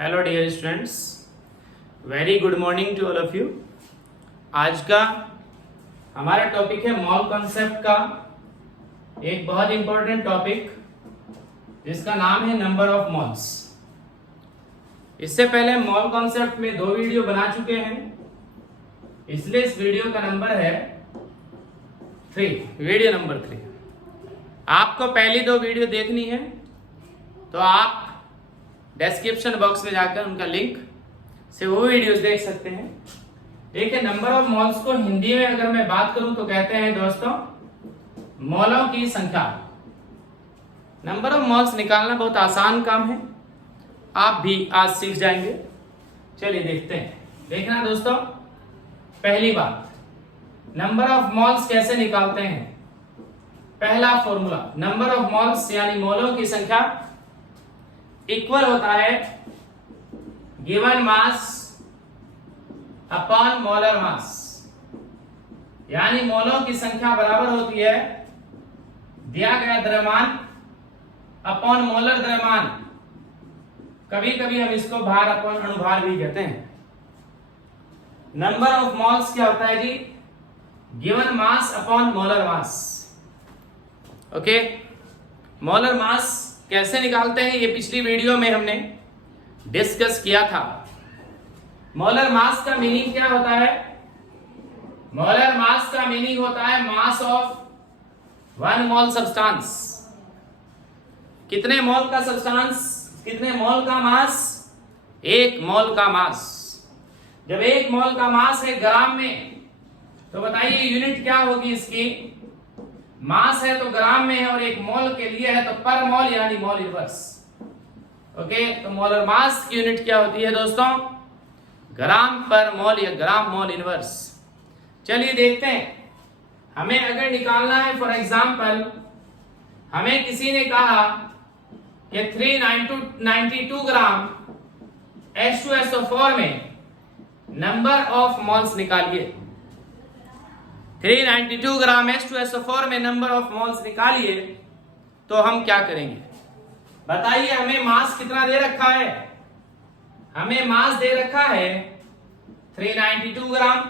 Hello dear students, very good morning to all of you. आज का हमारा topic है मॉल कॉन्सेप्ट का एक बहुत इंपॉर्टेंट टॉपिक जिसका नाम है नंबर ऑफ मॉल्स। इससे पहले मॉल कॉन्सेप्ट में 2 वीडियो बना चुके हैं, इसलिए इस वीडियो का नंबर है 3, वीडियो नंबर 3। आपको पहली 2 वीडियो देखनी है तो आप डिस्क्रिप्शन बॉक्स में जाकर उनका लिंक से वो वीडियोस देख सकते हैं। देखिए, नंबर ऑफ मॉल्स को हिंदी में अगर मैं बात करूं तो कहते हैं दोस्तों मॉलों की संख्या। नंबर ऑफ मॉल्स निकालना बहुत आसान काम है, आप भी आज सीख जाएंगे। चलिए देखते हैं। देखना दोस्तों, पहली बात, नंबर ऑफ मॉल्स कैसे निकालते हैं। पहला फॉर्मूला, नंबर ऑफ मॉल्स यानी मोलों की संख्या इक्वल होता है गिवन मास अपॉन मोलर मास, यानी मोलों की संख्या बराबर होती है दिया गया द्रव्यमान अपॉन मोलर द्रव्यमान। कभी कभी हम इसको भार अपॉन अणुभार भी कहते हैं। नंबर ऑफ मॉल्स क्या होता है जी? Given mass upon molar mass. Okay, molar mass कैसे निकालते हैं ये पिछली वीडियो में हमने डिस्कस किया था। मोलर मास का मीनिंग क्या होता है? मोलर मास का मीनिंग होता है मास ऑफ 1 मोल सब्सटेंस। कितने मोल का सब्सटेंस, कितने मोल का मास? 1 मोल का मास। जब 1 मोल का मास है ग्राम में, तो बताइए यूनिट क्या होगी इसकी? मास है तो ग्राम में है और 1 मोल के लिए है तो पर मोल यानी मोल इनवर्स। ओके, तो मोलर मास की यूनिट क्या होती है दोस्तों? ग्राम पर मोल या ग्राम मोल इनवर्स। चलिए देखते हैं, हमें अगर निकालना है, फॉर एग्जांपल हमें किसी ने कहा कि 392 ग्राम H2SO4 में नंबर ऑफ मोल्स निकालिए। 392 ग्राम H2SO4 में नंबर ऑफ मोल्स निकालिए, तो हम क्या करेंगे बताइए? हमें मास कितना दे रखा है? हमें मास दे रखा है 392 ग्राम।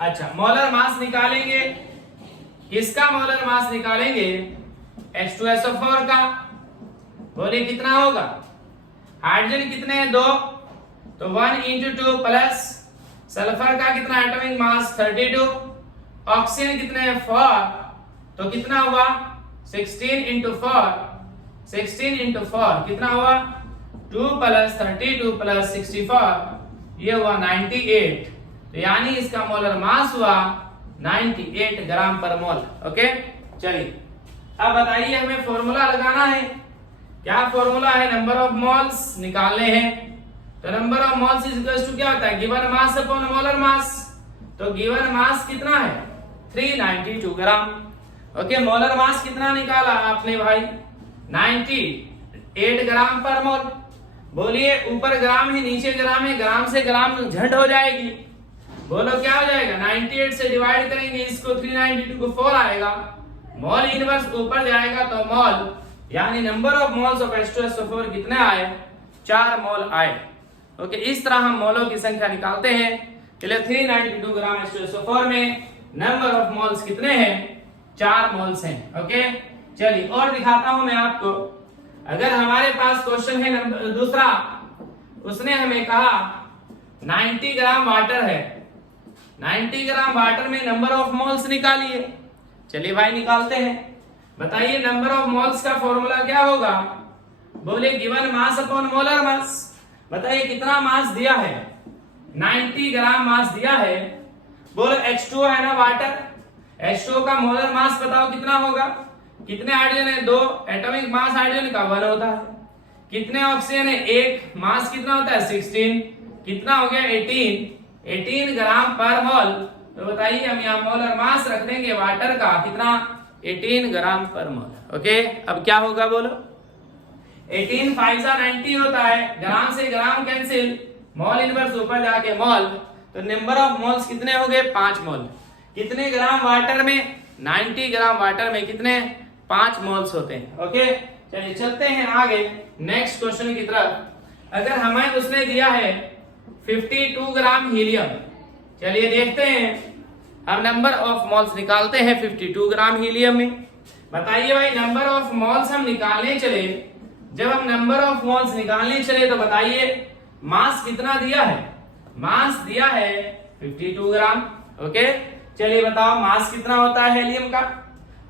अच्छा, मोलर मास निकालेंगे। किसका मोलर मास निकालेंगे? H2SO4 का। बोले कितना होगा? हाइड्रोजन कितने हैं? 2, तो 1 × 2 प्लस सल्फर का कितना एटॉमिक मास? 32। ऑक्सीजन कितने हैं? 4, तो कितना हुआ? 16 × 4, 16 × 4 कितना हुआ? 2 + 32 + 64, ये हुआ 98। तो यानी इसका मोलर मास हुआ 98 ग्राम पर मोल। ओके, चलिए अब बताइए, हमें फॉर्मूला लगाना है। क्या फॉर्मूला है? नंबर ऑफ मोल्स निकालने हैं। तो number of moles is equal to क्या होता है? Given mass upon molar mass. तो गिवन मास कितना है? 392 ग्राम। ओके, मोलर मास कितना निकाला आपने भाई? 98 ग्राम पर मोल। बोलिए, ऊपर ग्राम है नीचे ग्राम है, ग्राम से ग्राम झंड हो जाएगी। बोलो क्या हो जाएगा? 98 से डिवाइड करेंगे इसको, 392 को 4 आएगा। मोल इनवर्स ऊपर जाएगा तो मोल, यानी number of moles of H2SO4 कितने आए? 4 मोल आए। ओके, इस तरह हम मोलों की संख्या निकालते हैं। चलिए, 392 ग्राम H2SO4 में नंबर ऑफ मोल्स कितने हैं? 4 मोल्स हैं। ओके, चलिए और दिखाता हूं मैं आपको। अगर हमारे पास क्वेश्चन है नंबर दूसरा, उसने हमें कहा 90 ग्राम वाटर है, 90 ग्राम वाटर में नंबर ऑफ मोल्स निकालिए। चलिए भाई निकालते हैं। बताइए नंबर ऑफ मोल्स का फॉर्मूला क्या होगा? बोले गिवन मास अपॉन मोलर मास। बताइए कितना मास दिया है? 90 ग्राम मास दिया है। बोलो H2O है ना वाटर, H2O का मोलर मास बताओ कितना होगा? कितने हाइड्रोजन है? 2। एटॉमिक मास हाइड्रोजन का 1 होता है। कितने ऑक्सीजन है? 1। मास कितना होता है? 16। कितना हो गया? 18 ग्राम पर मोल। तो बताइए हम यहाँ मोलर मास रख देंगे वाटर का, कितना? 18 ग्राम पर मोल। ओके, अब क्या होगा बोलो? 18 5 90 होता है, ग्राम से ग्राम कैंसिल, मोल इनवर्स ऊपर जाके मोल, तो नंबर ऑफ मोल्स कितने हो गए? 5 मोल। कितने ग्राम वाटर में? 90 ग्राम वाटर में कितने? 5 मोल्स होते हैं। ओके, चलिए चलते हैं आगे नेक्स्ट क्वेश्चन की तरफ। अगर हमें उसने दिया है 52 ग्राम हीलियम, चलिए देखते हैं, हम नंबर ऑफ मोल्स निकालते हैं 52 ग्राम हीलियम में। बताइए भाई, नंबर ऑफ मोल्स हम निकालने चले, जब हम नंबर ऑफ मोल्स निकालने चले तो बताइए मास कितना दिया है? मास दिया है 52 ग्राम। ओके, चलिए बताओ मास कितना होता है हीलियम का?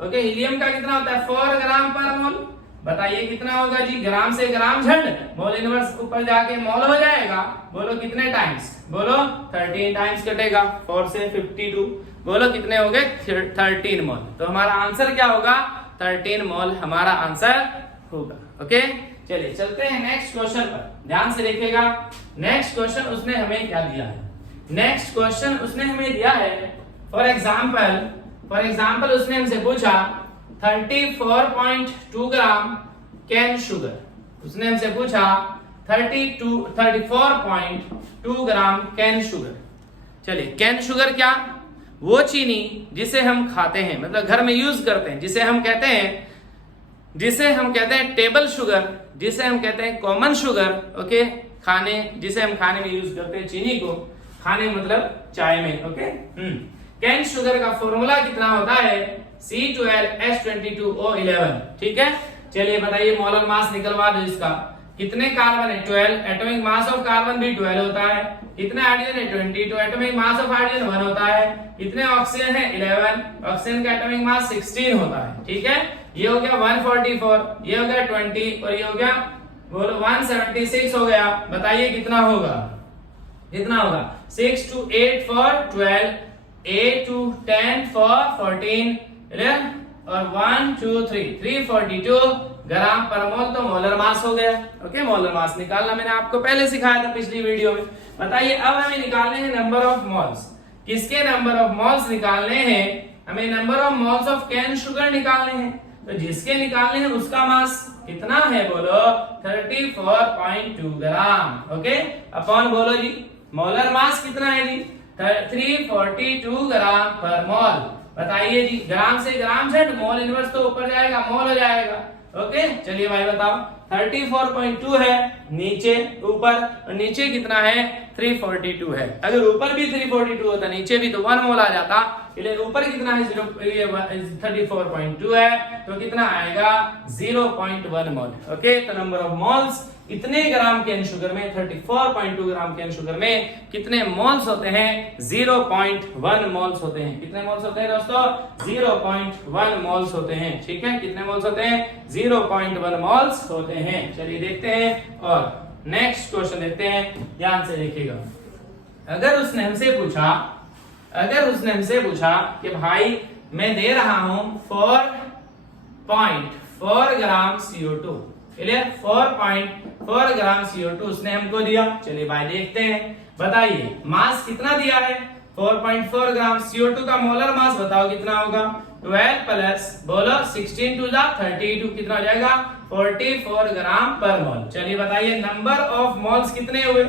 ओके, हीलियम का कितना होता है? 4 ग्राम पर मोल। बताइए कितना होगा जी? ग्राम से ग्राम झंड, मोल इनवर्स ऊपर जाके मोल हो जाएगा। बोलो कितने टाइम्स? बोलो 13 टाइम्स कटेगा 4 से 52। बोलो कितने हो गए? 13 मोल। तो हमारा आंसर क्या होगा? 13 मोल हमारा आंसर होगा। ओके, चलिए चलते हैं नेक्स्ट क्वेश्चन पर, ध्यान से देखिएगा। नेक्स्ट क्वेश्चन उसने हमें क्या दिया है? नेक्स्ट क्वेश्चन उसने हमें दिया है, फॉर एग्जाम्पल उसने हमसे पूछा 34.2 ग्राम कैन शुगर। उसने हमसे पूछा 34.2 ग्राम कैन शुगर। चलिए, कैन शुगर क्या? वो चीनी जिसे हम खाते हैं, मतलब घर में यूज करते हैं, जिसे हम कहते हैं टेबल शुगर, जिसे हम कहते हैं कॉमन शुगर। ओके, खाने, जिसे हम खाने में यूज करते हैं चीनी को, खाने मतलब चाय में। ओके, कैन शुगर का फॉर्मूला कितना होता है? C12H22O11। ठीक है, चलिए बताइए मोलर मास निकलवा दो इसका। कितने कार्बन है? 12। एटॉमिक मास ऑफ कार्बन भी 12 होता है। कितने हाइड्रोजन है? 22। एटॉमिक मास ऑफ हाइड्रोजन 1 होता है। कितने ऑक्सीजन है? 11। ऑक्सीजन का एटॉमिक मास 16 होता है। ठीक है, ये हो गया 144, ये हो गया 20 और ये हो गया बोलो 176 हो गया। बताइए कितना होगा? कितना होगा? 6 to 8 for 12, 8 to 10 for 14, और 1 2 3 342 ग्राम पर मोल। तो मोलर मास हो गया। ओके, मोलर मास निकालना मैंने आपको पहले सिखाया था पिछली वीडियो में। बताइए अब हमें निकालने हैं नंबर ऑफ मोल्स। किसके नंबर ऑफ मोल्स निकालने हैं? हमें number of moles of cane sugar निकालने हैं। तो जिसके निकालने हैं उसका मास कितना है? बोलो 34.2 ग्राम। ओके, अपॉन बोलो जी मोलर मास कितना है जी? 342 ग्राम पर मोल। बताइए जी, ग्राम से ग्राम झंड, मोल इनवर्स तो ऊपर जाएगा, मोल हो जाएगा। ओके, चलिए भाई बताओ 34.2 है नीचे, ऊपर और नीचे कितना है? 342 है। अगर ऊपर भी 342 होता, नीचे भी, तो 1 मोल आ जाता। इसलिए ऊपर कितना है? 34.2 है, तो कितना आएगा? 0.1 मोल। ओके, तो नंबर ऑफ मोल्स इतने ग्राम कैन शुगर में, 34.2 ग्राम कैन शुगर में कितने मोल्स होते हैं? 0.1 मोल्स होते हैं। कितने मोल्स होते हैं दोस्तों? 0.1 मोल्स होते हैं। ठीक है, कितने मोल्स होते हैं? 0.1 मोल्स होते हैं। चलिए देखते हैं और नेक्स्ट क्वेश्चन देखते हैं, ध्यान से देखिएगा। अगर उसने हमसे पूछा कि भाई मैं दे रहा हूं 4.4 ग्राम CO2, क्लियर? 4.4 ग्राम CO2 उसने हमको दिया। चलिए भाई देखते हैं। बताइए मास कितना दिया है? 4.4 ग्राम। CO2 का मोलर मास बताओ कितना होगा? 12 प्लस बोलो 16 टू द 32, कितना हो जाएगा? 44 ग्राम पर मोल। चलिए बताइए नंबर ऑफ मोल्स कितने हुए?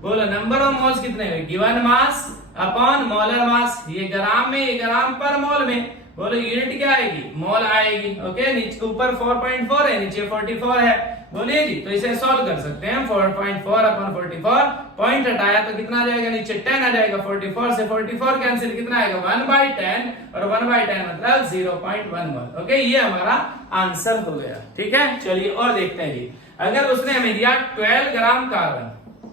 बोलो नंबर ऑफ मोल्स कितने हुए? गिवन मास अपॉन मोलर मास। ये ग्राम में, ये ग्राम पर मोल में। बोलो यूनिट क्या आएगी? मोल आएगी। ओके, नीचे ऊपर 4.4 है, नीचे 44 है। बोलिए जी, तो इसे सॉल्व कर सकते हैं। 4.4 अपॉन 44, पॉइंट हटाया तो कितना आ जाएगा? नीचे 10 आ जाएगा। 44 से 44 कैंसिल, कितना आएगा? 1/10, और 1/10 मतलब 0.1 मोल। ओके, ये हमारा आंसर हो गया। ठीक है, चलिए और देखते हैं जी। अगर उसने हमें दिया 12 ग्राम कार्बन,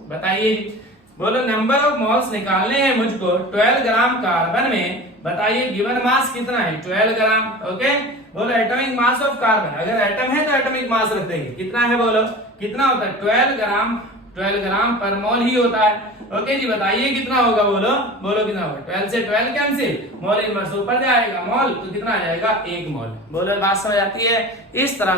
बताइए जी, बोलो नंबर ऑफ मोल्स निकालने हैं मुझको 12 ग्राम कार्बन में। बताइए गिवन मास कितना है? 12 ग्राम। ओके, बोलो एटॉमिक मास ऑफ कार्बन, अगर एटम है तो एटॉमिक मास रख देंगे। कितना है? बोलो कितना होता है? 12 ग्राम। 12 ग्राम पर मोल ही होता है। ओके जी, बताइए कितना होगा? बोलो कितना होगा? 12 से 12 कैंसिल, मोल इनवर्स ऊपर जाएगा, मोल तो कितना आ जाएगा? 1 मोल। बोलो बात समझ आती है? इस तरह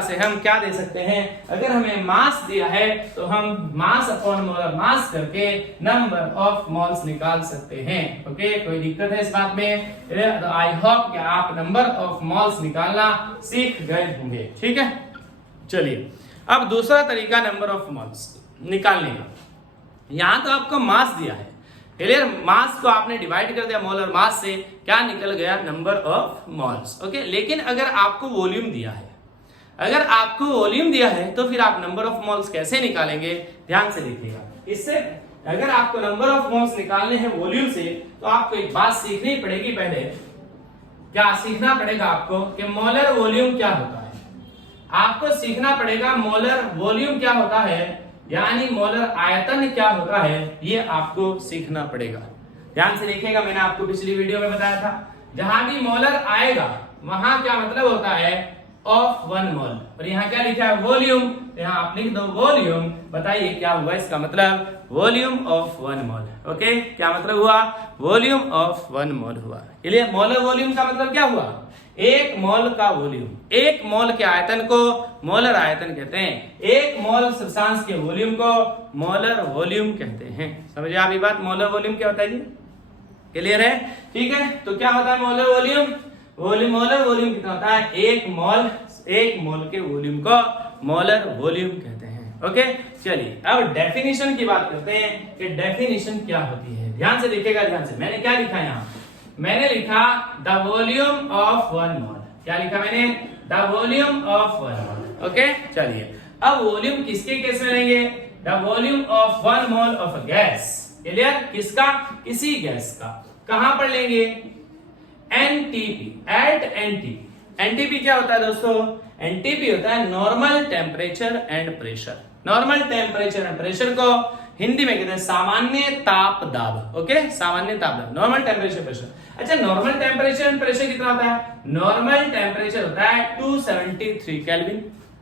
से हम क्या दे सकते हैं? अगर हमें मास दिया है तो हम मास अपॉन मोलर मास करके नंबर ऑफ मोल्स निकाल सकते हैं। ओके, कोई दिक्कत है इस बात में? आई होप कि आप नंबर ऑफ मोल्स निकालना सीख गए होंगे। ठीक है, चलिए अब दूसरा तरीका नंबर ऑफ मोल्स निकालने का। यहां तो आपको मास दिया है, क्लियर? मास को आपने डिवाइड कर दिया मोलर मास से, क्या निकल गया? Number of moles. ओके, लेकिन अगर आपको वॉल्यूम दिया है, अगर आपको वॉल्यूम दिया है तो फिर आप नंबर ऑफ मोल्स कैसे निकालेंगे, ध्यान से देखिएगा। इससे अगर आपको नंबर ऑफ मोल्स निकालने हैं वॉल्यूम से, तो आपको एक बात सीखनी पड़ेगी। पहले क्या सीखना पड़ेगा आपको कि मोलर वॉल्यूम क्या होता है। आपको सीखना पड़ेगा मोलर वॉल्यूम क्या होता है, यानी मोलर आयतन क्या होता है, ये आपको सीखना पड़ेगा। ध्यान से देखिएगा, मैंने आपको पिछली वीडियो में बताया था, जहां भी मोलर आएगा वहां क्या मतलब होता है, ऑफ 1 मोल। और यहाँ क्या लिखा है, वॉल्यूम, यहाँ आप लिख दो वॉल्यूम। बताइए क्या हुआ इसका मतलब, वॉल्यूम ऑफ 1 मोल। ओके, क्या मतलब हुआ, वॉल्यूम ऑफ 1 मोल हुआ। इसलिए मोलर वॉल्यूम का मतलब क्या हुआ, एक मोल का वॉल्यूम। एक मोल के आयतन को मोलर आयतन कहते हैं, एक मोल सब्सटेंस के वॉल्यूम को मोलर वॉल्यूम कहते हैं। समझिए आप ये बात, मोलर वॉल्यूम क्या होता है जी, क्लियर है, ठीक है। तो क्या होता है मोलर वॉल्यूम, मोलर वॉल्यूम कितना होता है, एक मोल के वॉल्यूम को मोलर वॉल्यूम कहते हैं। ओके, चलिए अब डेफिनेशन की बात करते हैं कि डेफिनेशन क्या होती है। ध्यान से देखिएगा, ध्यान से। मैंने क्या लिखा यहाँ, मैंने लिखा द वॉल्यूम ऑफ 1 मोल। क्या लिखा मैंने, the volume of 1 mole. Okay, चलिए अब वॉल्यूम किसके केस में लेंगे, the volume of 1 mole of a gas. Clear, किसका, किसी गैस का। कहां पर लेंगे, एनटीपी, एट एनटीपी। एनटीपी क्या होता है दोस्तों, एनटीपी होता है normal temperature and pressure. Normal temperature and pressure को हिंदी में कहते हैं सामान्य ताप दाब। ओके, सामान्य ताप दाब, नॉर्मल टेम्परेचर प्रेशर। अच्छा, नॉर्मल टेम्परेचर एंड प्रेशर कितना होता है, नॉर्मल टेम्परेचर होता है 273 केल्विन।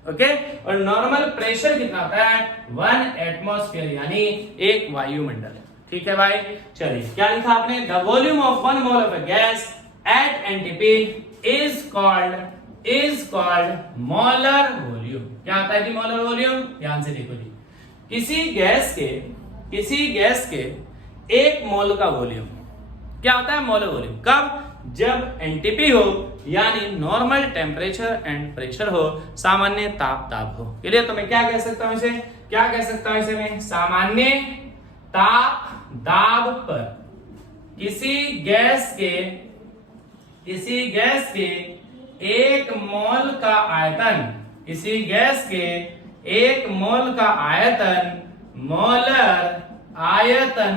ओके, और नॉर्मल प्रेशर कितना होता है, 1 एटमॉस्फेयर, यानी एक वायुमंडल। ठीक है भाई, चलिए क्या लिखा आपने, the volume of 1 mole of a gas at NTP is called molar volume. क्या होता है जी मोलर वॉल्यूम, ध्यान से देखो जी। किसी गैस के 1 मोल का वॉल्यूम क्या होता है, मोलर वॉल्यूम। कब, जब एनटीपी हो, यानी नॉर्मल टेम्परेचर एंड प्रेशर हो, सामान्य ताप दाब हो। क्लियर, तो मैं क्या कह सकता हूं इसे, क्या कह सकता हूं इसे मैं, सामान्य ताप दाब पर किसी गैस के 1 मोल का आयतन, किसी गैस के 1 मोल का आयतन मोलर आयतन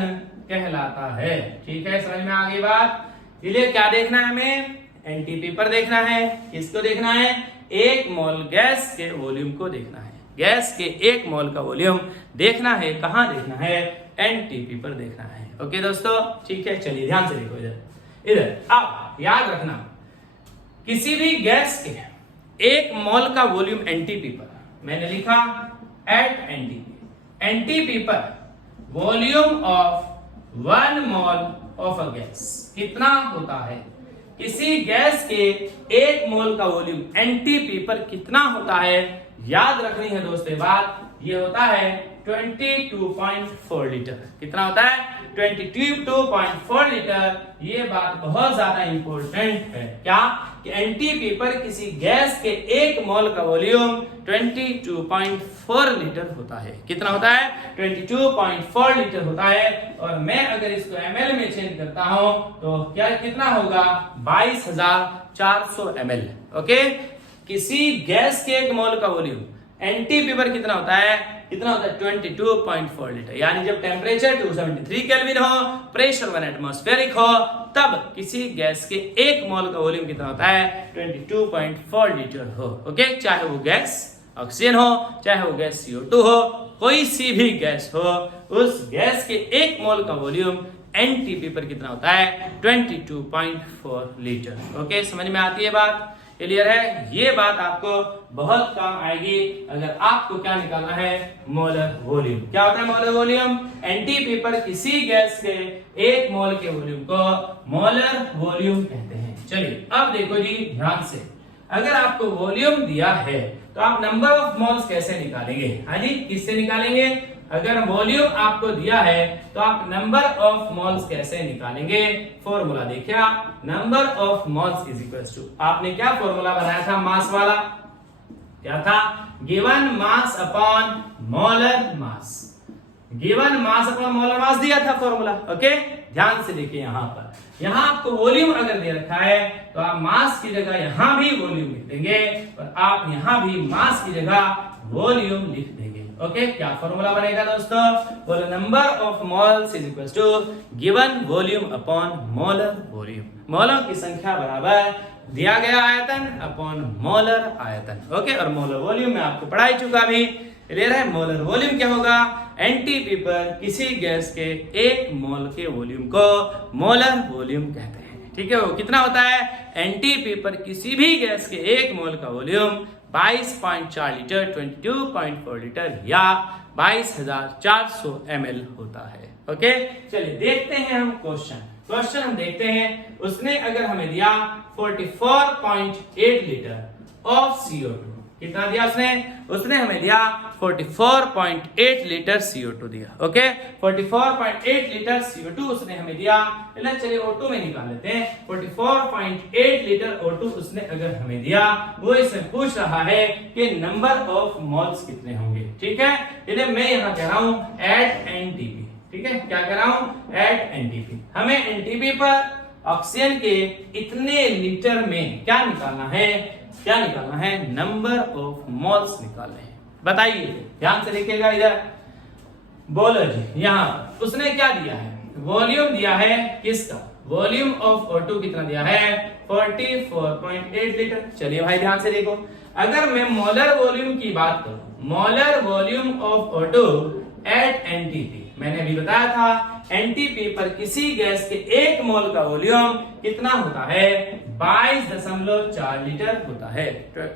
कहलाता है। ठीक है, समझ में आ गई बात। इसलिए क्या देखना है हमें, एनटीपी पर देखना है। किसको देखना है, 1 मोल गैस के वॉल्यूम को देखना है। गैस के 1 मोल का वॉल्यूम देखना है, कहां देखना है, एनटीपी पर देखना है। ओके दोस्तों, ठीक है, चलिए ध्यान से देखो इधर। अब याद रखना, किसी भी गैस के 1 मोल का वॉल्यूम एनटीपी पर, मैंने लिखा एट एनटीपी, एनटीपी पर volume of 1 mole of a gas कितना होता है, किसी गैस के 1 मोल का वॉल्यूम एनटीपी पर कितना होता है, याद रखनी है दोस्तों बात, ये होता है 22.4 लीटर। कितना होता है, 22.4 लीटर। ये बात बहुत ज्यादा इंपॉर्टेंट है, क्या कि एनटीपी पर किसी गैस के 1 मोल का वॉल्यूम 22.4 लीटर होता है। कितना होता है, 22.4 लीटर होता है। और मैं अगर इसको एमएल में चेंज करता हूं तो क्या कितना होगा, 22,400 ml। ओके, किसी गैस के 1 मोल का वॉल्यूम एनटीपी पर कितना होता है, कितना होता है, 22.4 लीटर। यानी जब टेम्परेचर 273 केल्विन हो, प्रेशर 1 एटमॉस्फेरिक हो, तब किसी गैस के 1 मोल का वॉल्यूम कितना होता है, 22.4 लीटर हो। ओके, चाहे वो गैस ऑक्सीजन हो, चाहे वो गैस CO2 हो, कोई सी भी गैस हो, उस गैस के 1 मोल का वॉल्यूम एनटीपी पर कितना होता है, 22.4 लीटर। ओके, समझ में आती है बात, क्लियर है। ये बात आपको बहुत काम आएगी अगर आपको क्या निकालना है, मोलर वॉल्यूम। क्या होता है मोलर वॉल्यूम, एनटीपी पर किसी गैस के 1 मोल के वॉल्यूम को मोलर वॉल्यूम कहते हैं। चलिए अब देखो जी ध्यान से, अगर आपको वॉल्यूम दिया है तो आप नंबर ऑफ मोल्स कैसे निकालेंगे, हाँ जी, किससे निकालेंगे। अगर वॉल्यूम आपको दिया है तो आप नंबर ऑफ मोल्स कैसे निकालेंगे, फॉर्मूला देखिए आप, number of moles is equal to, आपने क्या फॉर्मूला बनाया था, मास वाला, क्या था, given mass upon molar mass. Given mass upon molar mass दिया था फॉर्मूला। ओके, ध्यान से देखिए यहाँ आपको वॉल्यूम अगर दे रखा है तो आप मास की जगह यहाँ भी वॉल्यूम लिख देंगे और आप यहाँ भी मास की जगह वॉल्यूम लिख देंगे। ओके, क्या फॉर्मूला बनेगा दोस्तों? बोलो number of moles is equal to given volume upon molar volume. मोलों की संख्या बराबर दिया गया आयतन अपॉन मोलर आयतन। ओके, और मोलर वॉल्यूम में आपको पढ़ा ही चुका भी, क्लियर है। मोलर वॉल्यूम क्या होगा? एनटीपी पर किसी गैस के 1 मोल के वॉल्यूम को मोलर वॉल्यूम कहते हैं। ठीक है, वो कितना होता है? एनटीपी पर किसी भी गैस के 1 मोल का वॉल्यूम 22.4 लीटर, 22.4 लीटर या 22,400 ml होता है। ओके, चलिए देखते हैं हम क्वेश्चन हम देखते हैं। उसने अगर हमें दिया 44.8 लीटर ऑफ CO2, कितना दिया उसने हमें दिया 44.8 लीटर CO2 दिया। ओके, 44.8 लीटर CO2 उसने हमें दिया। चलिए O2 में निकाल लेते हैं। 44.8 लीटर O2 उसने अगर हमें दिया, वो इसमें पूछ रहा है कि नंबर ऑफ मोल्स कितने होंगे। ठीक है, इसलिए मैं यहाँ कह रहा हूँ एट एनटीपी। ठीक है, क्या कह रहा हूँ? At NTP. हमें एनटीपी पर ऑक्सीजन के इतने लीटर में क्या निकालना है? नंबर ऑफ मोल्स निकालने हैं। बताइए, ध्यान से देखिएगा इधर। बोलो जी, यहाँ उसने क्या दिया है? वॉल्यूम दिया है किसका? वॉल्यूम ऑफ O2 कितना दिया है? 44.8 लीटर। चलिए भाई ध्यान से देखो, अगर मैं मोलर वॉल्यूम की बात करूं, molar volume of O2 at NTP, मैंने अभी बताया था एनटीपी पर किसी गैस के 1 मोल का वॉल्यूम कितना होता है? 22.4 लीटर होता है।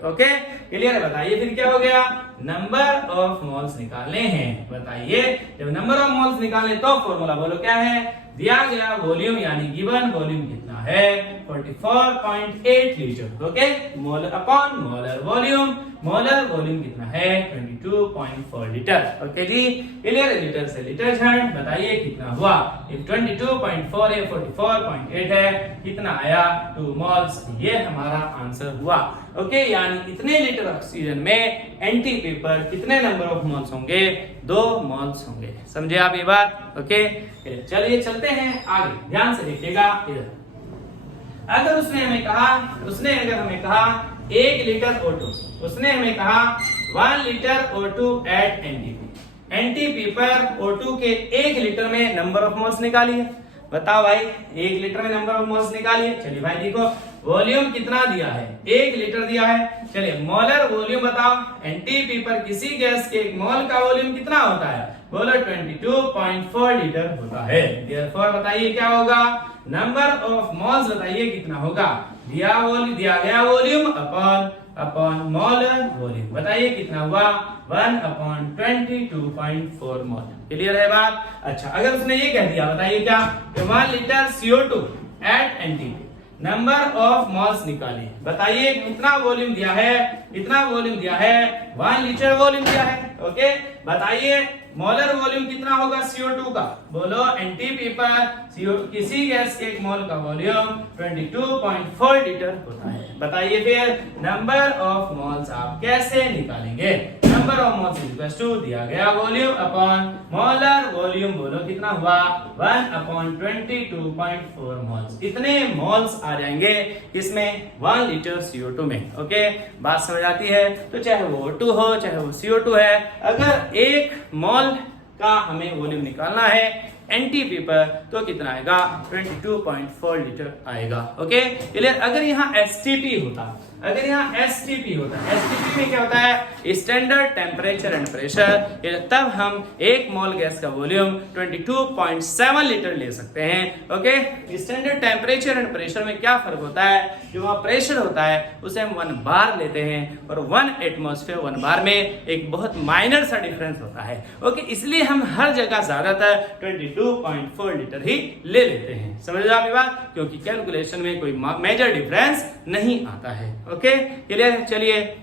ओके, क्लियर है? बताइए फिर क्या हो गया? नंबर ऑफ मोल्स निकालने हैं। बताइए, जब नंबर ऑफ मोल्स निकालने तो फॉर्मूला बोलो क्या है? दिया गया वॉल्यूम यानी गिवन वॉल्यूम कितना है? 44.8 litre. Okay, mole upon molar volume, molar volume कितना है? 22.4 लीटर। ओके जी, क्लियर? लीटर से लीटर झंड। बताइए कितना हुआ? 22.4 है, 44.8 है, कितना आया? 2 मोल्स। ये हमारा आंसर हुआ। ओके, यानी इतने लीटर ऑक्सीजन में एनटीपी पर कितने नंबर ऑफ मोल्स होंगे? 2 मोल्स होंगे। समझे आप ये बात? ओके, चलिए चलते हैं आगे, ध्यान से देखिएगा इधर। अगर उसने अगर हमें कहा 1 लीटर O2, उसने हमें कहा 1 litre O2 at NTP. NTP पर O2 के 1 लीटर में नंबर ऑफ मोल्स निकालिए। बताओ भाई, 1 लीटर में नंबर ऑफ मोल्स निकालिए। चलिए भाई देखो, वॉल्यूम कितना दिया है? 1 लीटर दिया है। चलिए मोलर वॉल्यूम बताओ। एनटीपी पर किसी गैस के 1 मोल का वॉल्यूम कितना होता है? बोलो 22.4 लीटर होता है। देयरफॉर बताइए क्या होगा? नंबर ऑफ मोल्स बताइए कितना होगा? दिया गया वॉल्यूम अपॉन मोलर वॉल्यूम। बताइए कितना हुआ? 1/22.4 मोल। क्लियर है बात? अच्छा, अगर उसने ये कह दिया, बताइए क्या? 1 litre CO2 at NTP, number of moles निकालिए। बताइए कितना वॉल्यूम दिया है? 1 लीटर वॉल्यूम दिया है। ओके, बताइए मोलर वॉल्यूम कितना होगा CO2 का? बोलो एनटीपी पर किसी गैस के 1 मोल का वॉल्यूम 22.4 लीटर होता है। बताइए फिर नंबर ऑफ मोल्स आप कैसे निकालेंगे? Number of moles equals to दिया गया वॉल्यूम अपॉन मोलर वॉल्यूम। बोलो कितना हुआ? 1/22.4 मोल्स। इतने मोल्स आ जाएंगे इसमें 1 लीटर CO2 में। ओके, बात समझ आती है? तो चाहे वो O2 हो चाहे वो CO2 है, अगर 1 मोल का हमें वॉल्यूम निकालना है एनटीपी पर तो कितना आएगा? 22.4 लीटर आएगा। Okay, clear? अगर यहाँ एसटीपी होता, एसटीपी में क्या होता है? स्टैंडर्ड टेम्परेचर एंड प्रेशर, तब हम 1 मोल गैस का वॉल्यूम 22.7 लीटर ले सकते हैं। Okay, standard temperature and pressure में क्या फर्क होता है? जो वहाँ प्रेशर होता है उसे हम 1 बार लेते हैं और 1 एटमॉस्फेयर 1 बार में एक बहुत माइनर सा डिफरेंस होता है। ओके, इसलिए हम हर जगह ज्यादातर 22.4 लीटर ही ले लेते हैं। समझ लो आप ये बात? क्योंकि कैलकुलेशन में कोई मेजर डिफरेंस नहीं आता है। Okay, clear? चलिए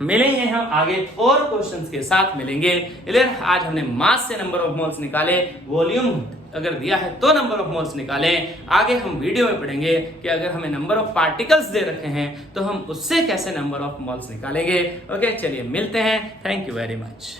मिलेंगे हम आगे और क्वेश्चंस के साथ मिलेंगे। क्लियर? आज हमने मास से नंबर ऑफ मोल्स निकाले, वॉल्यूम अगर दिया है तो नंबर ऑफ मोल्स निकालें। आगे हम वीडियो में पढ़ेंगे कि अगर हमें नंबर ऑफ पार्टिकल्स दे रखे हैं तो हम उससे कैसे नंबर ऑफ मोल्स निकालेंगे। ओके, चलिए मिलते हैं। Thank you very much.